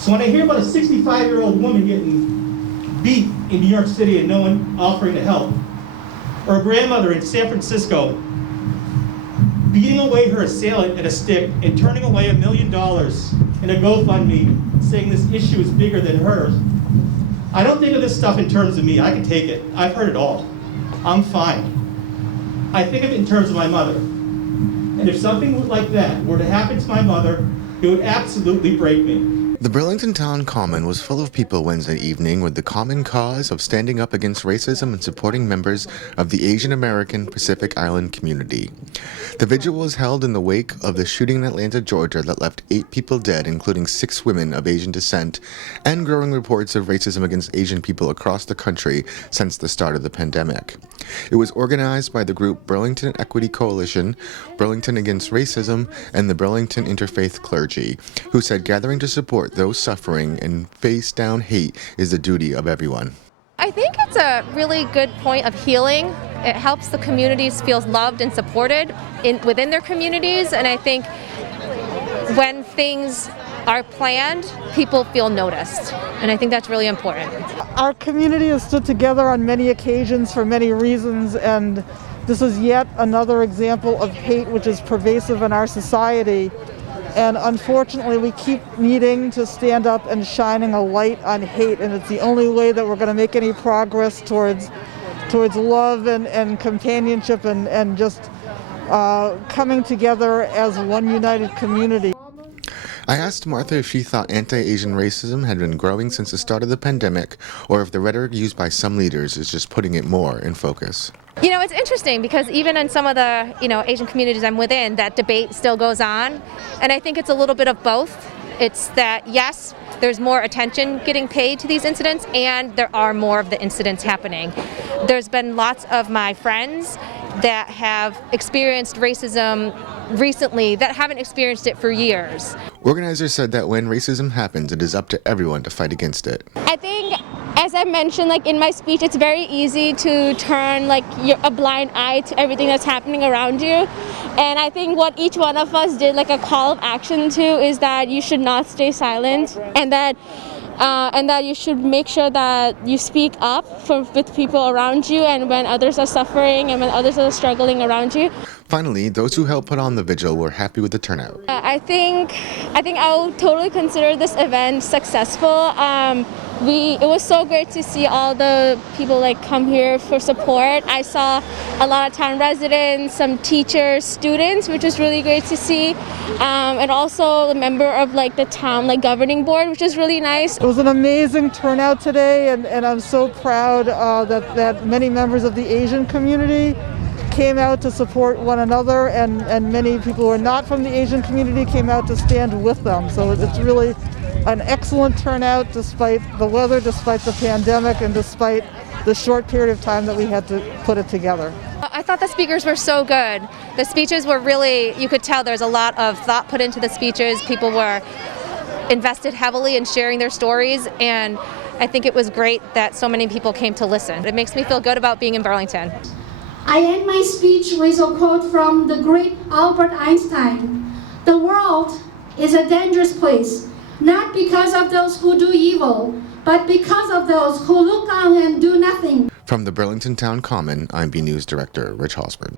So when I hear about a 65-year-old woman getting beat in New York City and no one offering to help, or a grandmother in San Francisco beating away her assailant at a stick and turning away $1 million in a GoFundMe saying this issue is bigger than hers, I don't think of this stuff in terms of me. I can take it. I've heard it all. I'm fine. I think of it in terms of my mother. And if something like that were to happen to my mother, it would absolutely break me. The Burlington Town Common was full of people Wednesday evening with the common cause of standing up against racism and supporting members of the Asian American Pacific Island community. The vigil was held in the wake of the shooting in Atlanta, Georgia that left 8 people dead, including 6 women of Asian descent, and growing reports of racism against Asian people across the country since the start of the pandemic. It was organized by the group Burlington Equity Coalition, Burlington Against Racism, and the Burlington Interfaith Clergy, who said gathering to support those suffering and face down hate is the duty of everyone. I think it's a really good point of healing. It helps the communities feel loved and supported within their communities, and I think when things are planned, people feel noticed, and I think that's really important. Our community has stood together on many occasions for many reasons, and this is yet another example of hate which is pervasive in our society. And unfortunately, we keep needing to stand up and shining a light on hate, and it's the only way that we're going to make any progress towards love and companionship and just coming together as one united community. I asked Martha if she thought anti-Asian racism had been growing since the start of the pandemic, or if the rhetoric used by some leaders is just putting it more in focus. You know, it's interesting because even in some of the, Asian communities I'm within, that debate still goes on. And I think it's a little bit of both. It's that, yes, there's more attention getting paid to these incidents, and there are more of the incidents happening. There's been lots of my friends that have experienced racism recently that haven't experienced it for years. Organizers said that when racism happens, it is up to everyone to fight against it. I think, as I mentioned, in my speech, it's very easy to turn a blind eye to everything that's happening around you. And I think what each one of us did, a call of action to, is that you should not stay silent, and that you should make sure that you speak up with people around you, and when others are suffering and when others are struggling around you. Finally, those who helped put on the vigil were happy with the turnout. I think I'll totally consider this event successful. It was so great to see all the people come here for support. I saw a lot of town residents, some teachers, students, which was really great to see, and also a member of the town governing board, which is really nice. It was an amazing turnout today, and I'm so proud that many members of the Asian community came out to support one another, and many people who are not from the Asian community came out to stand with them. So it's really an excellent turnout despite the weather, despite the pandemic, and despite the short period of time that we had to put it together. I thought the speakers were so good. The speeches were really, you could tell there's a lot of thought put into the speeches. People were invested heavily in sharing their stories, and I think it was great that so many people came to listen. It makes me feel good about being in Burlington. I end my speech with a quote from the great Albert Einstein. "The world is a dangerous place, not because of those who do evil, but because of those who look on and do nothing." From the Burlington Town Common, I'm B News Director Rich Halsford.